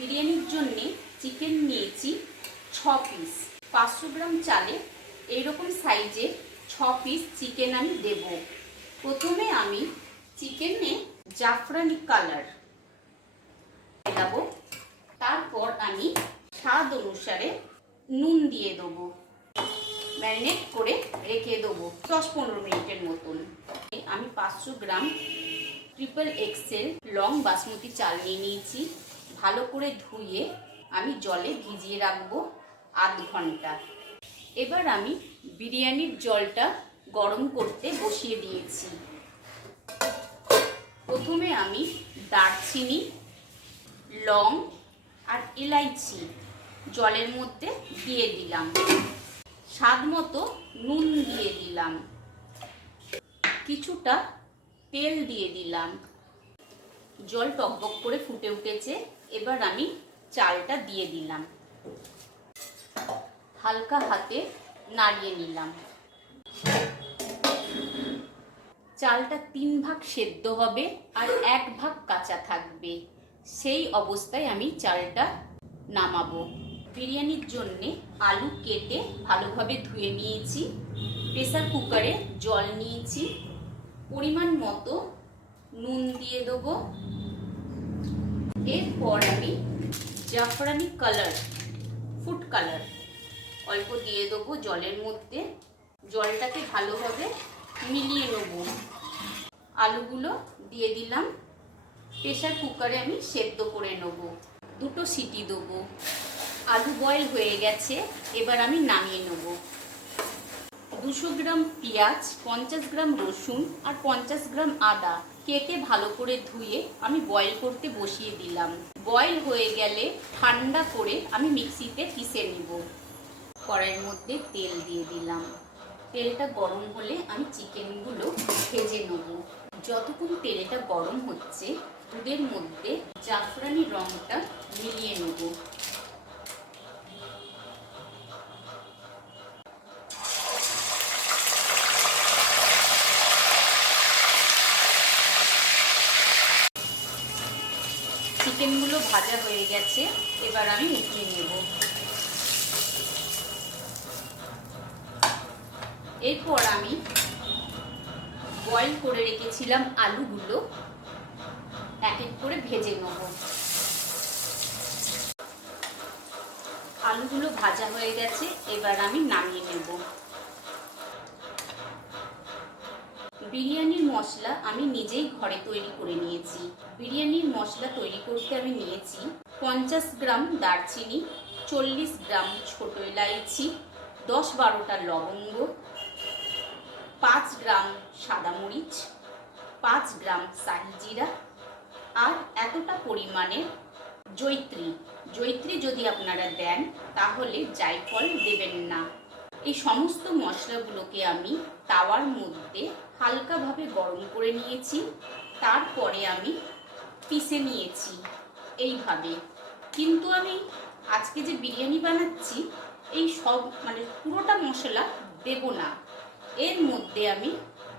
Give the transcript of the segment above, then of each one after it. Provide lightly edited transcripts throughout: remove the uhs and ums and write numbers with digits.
বিরিয়ানির জন্যে চিকেন নিয়েছি 6 পিস। 500 গ্রাম চালে এইরকম সাইজে 6 পিস চিকেন আমি দেব। প্রথমে আমি চিকেনে জাফরানি কালার দেব, তারপর আমি স্বাদ অনুসারে নুন দিয়ে দেবো। ম্যারিনেট করে রেখে দেবো 10-15 মিনিটের মতন। আমি 500 গ্রাম XXL লং বাসমতি চাল নিয়ে নিয়েছি। ভালো করে ধুয়ে আমি জলে ভিজিয়ে রাখবো আধ ঘন্টা। এবার আমি বিরিয়ানির জলটা গরম করতে বসিয়ে দিয়েছি। প্রথমে আমি দারচিনি, লং আর এলাইচি জলের মধ্যে দিয়ে দিলাম। স্বাদ মতো নুন দিয়ে দিলাম, কিছুটা তেল দিয়ে দিলাম। জল টকবক করে ফুটে উঠেছে। এবার আমি চালটা দিয়ে দিলাম, হালকা হাতে নাড়িয়ে নিলাম। চালটা 3 ভাগ সেদ্ধ হবে আর 1 ভাগ কাঁচা থাকবে। সেই অবস্থায় আমি চালটা নামাবো। বিরিয়ানির জন্যে আলু কেটে ভালোভাবে ধুয়ে নিয়েছি। প্রেসার কুকারে জল নিয়েছি। পরিমাণ মতো নুন দিয়ে দেবো। এরপর আমি জাফরানি কালার, ফুড কালার অল্প দিয়ে দেবো জলের মধ্যে। জলটাকে ভালোভাবে মিলিয়ে নেব। আলুগুলো দিয়ে দিলাম। প্রেসার কুকারে আমি সেদ্ধ করে নেব। 2 সিটি দেবো। আলু বয়েল হয়ে গেছে। এবার আমি নামিয়ে নেব। 200 গ্রাম পেঁয়াজ, 50 গ্রাম রসুন আর 50 গ্রাম আদা কেটে ভালো করে ধুয়ে আমি বয়েল করতে বসিয়ে দিলাম। বয়েল হয়ে গেলে ঠান্ডা করে আমি মিক্সিতে পিষে নেব। কড়াইয়ের মধ্যে তেল দিয়ে দিলাম। তেলটা গরম হলে আমি চিকেনগুলো ভেজে নেব। যতক্ষণ তেলটা গরম হচ্ছে দুধের মধ্যে জাফরানি রংটা মিলিয়ে নেব। চিকেনগুলো ভাজা হয়ে গেছে। এবার আমি উঠিয়ে নেব। এরপর আমি বয়েল করে রেখেছিলাম আলুগুলো এক এক করে ভেজে নেব। আলুগুলো ভাজা হয়ে গেছে। এবার আমি নামিয়ে নেব। বিরিয়ানির মশলা আমি নিজেই ঘরে তৈরি করে নিয়েছি। বিরিয়ানির মশলা তৈরি করতে আমি নিয়েছি 50 গ্রাম দারচিনি, 40 গ্রাম ছোট এলাইচি, 10-12টা লবঙ্গ, 5 গ্রাম সাদা মরিচ, 5 গ্রাম শাহি জিরা আর এতটা পরিমাণে জয়িত্রী। জয়িত্রী যদি আপনারা দেন তাহলে জায়ফল দেবেন না। এই সমস্ত মশলাগুলোকে আমি তাওয়ার মধ্যে হালকাভাবে গরম করে নিয়েছি। তারপরে আমি পিষে নিয়েছি এইভাবে। কিন্তু আমি আজকে যে বিরিয়ানি বানাচ্ছি এই সব পুরোটা মশলা দেব না। এর মধ্যে আমি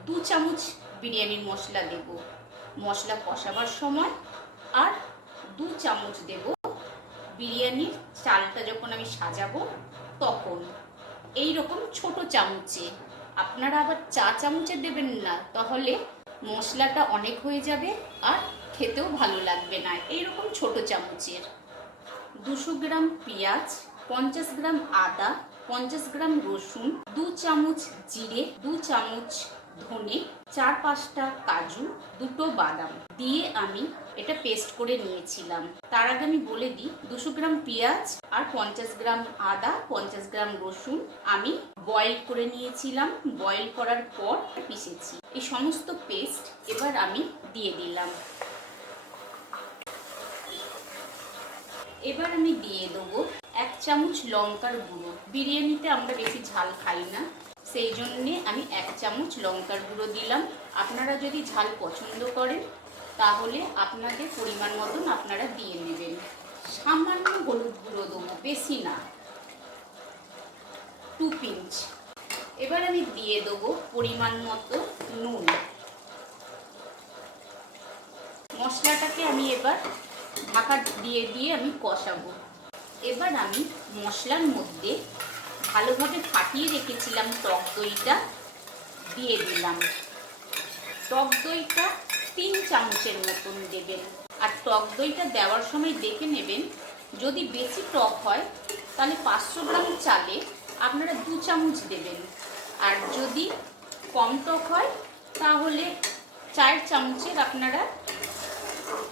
2 চামচ বিরিয়ানির মশলা দেব মশলা কষাবার সময়, আর 2 চামচ দেব বিরিয়ানির চালটা যখন আমি সাজাবো তখন। এই রকম ছোট চামচে। আপনারা আবার 4 চামচে দেবেন না, তাহলে মশলাটা অনেক হয়ে যাবে আর খেতেও ভালো লাগবে না। এইরকম ছোট চামচের। 200 গ্রাম পেঁয়াজ, 50 গ্রাম আদা, 50 গ্রাম রসুন, 2 চামচ জিরে, 2 চামচ ধনে, 4-5টা কাজু, 2টো বাদাম দিয়ে আমি এটা পেস্ট করে নিয়েছিলাম। তার আগে আমি বলে দিই, 200 গ্রাম পেঁয়াজ আর 50 গ্রাম আদা, 50 গ্রাম রসুন আমি বয়েল করে নিয়েছিলাম। বয়েল করার পর পিষেছি। এই সমস্ত পেস্ট এবার আমি দিয়ে দিলাম। এবার আমি দিয়ে দেবো 1 চামচ লঙ্কার গুঁড়ো। বিরিয়ানিতে আমরা বেশি ঝাল খাই না, সেই জন্যে আমি 1 চামচ লঙ্কার গুঁড়ো দিলাম। আপনারা যদি ঝাল পছন্দ করেন তাহলে আপনাদের পরিমাণ মতন আপনারা দিয়ে নেবেন। সামান্য হলুদ গুঁড়ো দেবো, বেশি না, 2 পিঞ্চ। এবার আমি দিয়ে দেবো পরিমাণ মতো নুন। মশলাটাকে আমি এবার ঢাকা দিয়ে দিয়ে আমি কষাবো। এবার আমি মশলার মধ্যে ভালোভাবে ফাটিয়ে রেখেছিলাম টক দইটা দিয়ে দিলাম। টক দইটা 3 চামচের মতন দেবেন। আর টক দইটা দেওয়ার সময় দেখে নেবেন, যদি বেশি টক হয় তাহলে 500 গ্রাম চালে আপনারা 2 চামচ দেবেন, আর যদি কম টক হয় তাহলে 4 চামচের আপনারা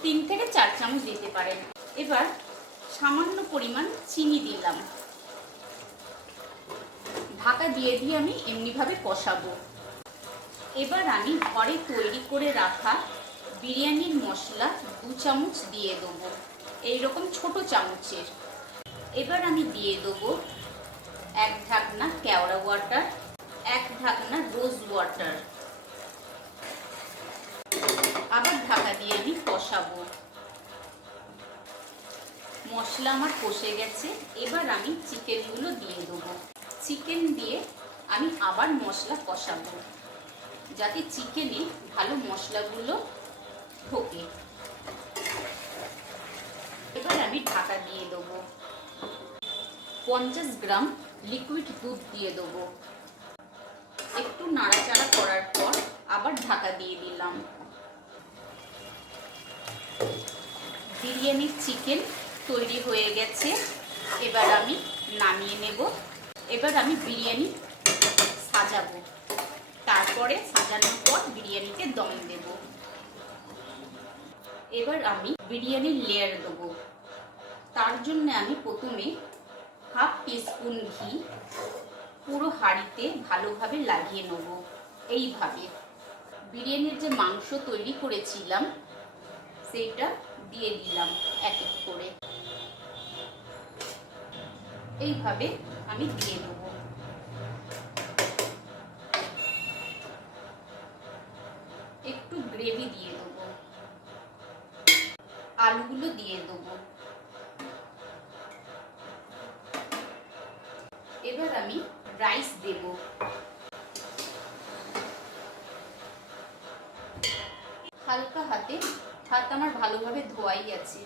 3 থেকে 4 চামচ দিতে পারেন। এবার সামান্য পরিমাণ চিনি দিলাম। ঢাকা দিয়ে দিয়ে আমি এমনিভাবে কষাবো। এবার আমি ঘরে তৈরি করে রাখা বিরিয়ানির মশলা 2 চামচ দিয়ে দেবো, এইরকম ছোট চামচের। এবার আমি দিয়ে দেবো 1 ঢাকনা কেওড়া ওয়াটার, 1 ঢাকনা রোজ ওয়াটার। আবার ঢাকা দিয়ে আমি কষাবো। মশলা আমার কষে গেছে। এবার আমি চিকেনগুলো দিয়ে দেবো। চিকেন দিয়ে আমি আবার মশলা কষাবো, যাতে চিকেনে ভালো মশলাগুলো ঢোকে। এবার আমি ঢাকা দিয়ে দেবো। 50 গ্রাম লিকুইড দুধ দিয়ে দেবো। একটু নাড়াচাড়া করার পর আবার ঢাকা দিয়ে দিলাম। বিরিয়ানির চিকেন তৈরি হয়ে গেছে। এবার আমি নামিয়ে নেব। এবার আমি বিরিয়ানি সাজাবো। তারপরে সাজানোর পর বিরিয়ানিতে দম দেব। এবার আমি বিরিয়ানির লেয়ার দেবো। তার জন্য আমি প্রথমে হাফ টিস্পুন ঘি পুরো হাঁড়িতে ভালোভাবে লাগিয়ে নেব। এইভাবে বিরিয়ানির যে মাংস তৈরি করেছিলাম সেইটা দিয়ে দিলাম এক এক করে। এইভাবে আমি দিয়ে দেবো। একটু গ্রেভি দিয়ে দেবো। আলুগুলো দিয়ে দেবো। এবার আমি রাইস দেব। হালকা হাতে, হাত আমার ভালোভাবে ধোয়াই আছে।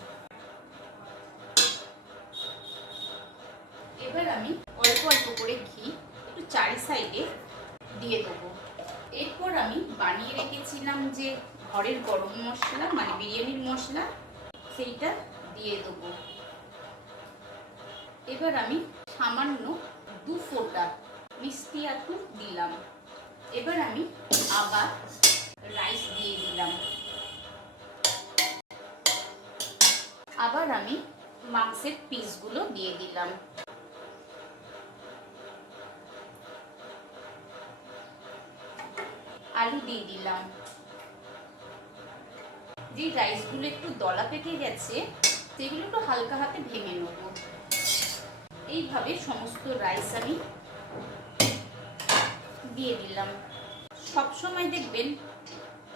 এবার আমি অল্প অল্প করে ঘি একটু চারি সাইডে দিয়ে দেবো। এরপর আমি বানিয়ে রেখেছিলাম যে ঘরের গরম মশলা, মানে বিরিয়ানির মশলা, সেইটা দিয়ে দেবো। এবার আমি সামান্য 2 ফোঁটা মিষ্টি আতর দিলাম। এবার আমি আবার রাইস দিয়ে দিলাম। আবার আমি মাংসের পিসগুলো দিয়ে দিলাম। আলু দিয়ে দিলাম। যে রাইসগুলো একটু দলা পেকে গেছে সেগুলো একটু হালকা হাতে ভেঙে নেব। এইভাবে সমস্ত রাইস আমি দিয়ে দিলাম। সবসময় দেখবেন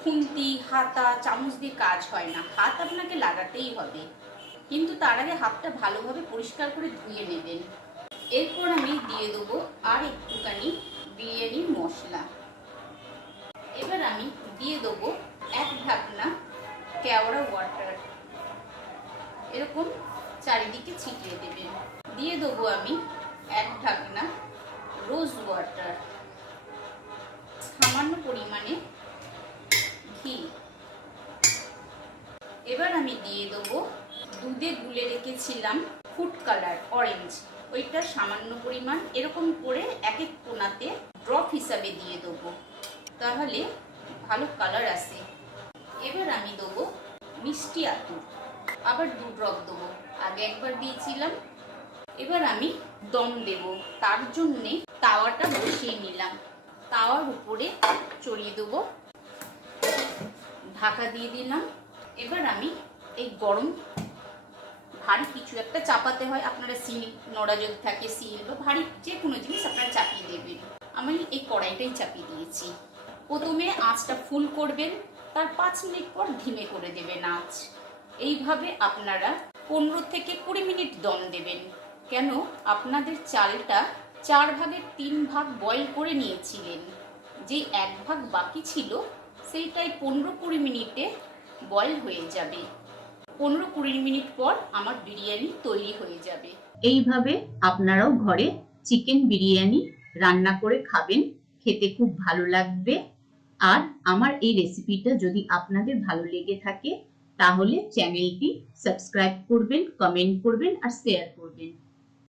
খুন্তি, হাতা, চামচ দিয়ে কাজ হয় না, হাত আপনাকে লাগাতেই হবে, কিন্তু তার আগে হাতটা ভালোভাবে পরিষ্কার করে ধুয়ে নেবেন। এরপর আমি দিয়ে দেবো আর একটুখানি বিরিয়ানির মশলা। এবার আমি দিয়ে দেবো 1 ঢাকনা কেওড়া ওয়াটার, এরকম চারিদিকে ছিটিয়ে দেবেন। দিয়ে দেবো আমি 1 ঢাকনা রোজ ওয়াটার, সামান্য পরিমাণে ঘি। এবার আমি দিয়ে দেবো দুধে গুলে রেখেছিলাম ফুড কালার অরেঞ্জ, ওইটা সামান্য পরিমাণ এরকম করে এক এক কোণাতে ড্রপ হিসাবে দিয়ে দেবো, তাহলে ভালো কালার আসে। এবার আমি দেবো মিষ্টি আতর, আবার 2 ড্রপ দেবো, আগে একবার দিয়েছিলাম। এবার আমি দম দেব। তার জন্যে তাওয়াটা বসিয়ে নিলাম। তাওয়ার উপরে চড়িয়ে দেবো, ঢাকা দিয়ে দিলাম। এবার আমি এই গরম ভারী কিছু একটা চাপাতে হয়, আপনারা সিল নোড়া যদি থাকে সিল বা ভারী যে কোনো জিনিস আপনারা চাপিয়ে দেবেন। আমি এই কড়াইটাই চাপিয়ে দিয়েছি। প্রথমে আঁচটা ফুল করবেন, তার 5 মিনিট পর ধিমে করে দেবেন আঁচ। এইভাবে আপনারা 15 থেকে 20 মিনিট দম দেবেন। কেন, আপনাদের চালটা 4 ভাগের 3 ভাগ বয়েল করে নিয়েছিলেন, যে 1 ভাগ বাকি ছিল সেইটাই 15-20 মিনিটে বয়েল হয়ে যাবে। 15-20 মিনিট পর আমার বিরিয়ানি তৈরি হয়ে যাবে। এইভাবে আপনারাও ঘরে চিকেন বিরিয়ানি রান্না করে খাবেন, খেতে খুব ভালো লাগবে। আর আমার এই রেসিপিটা যদি আপনাদের ভালো লেগে থাকে তাহলে চ্যানেলটি সাবস্ক্রাইব করবেন, কমেন্ট করবেন আর শেয়ার করবেন।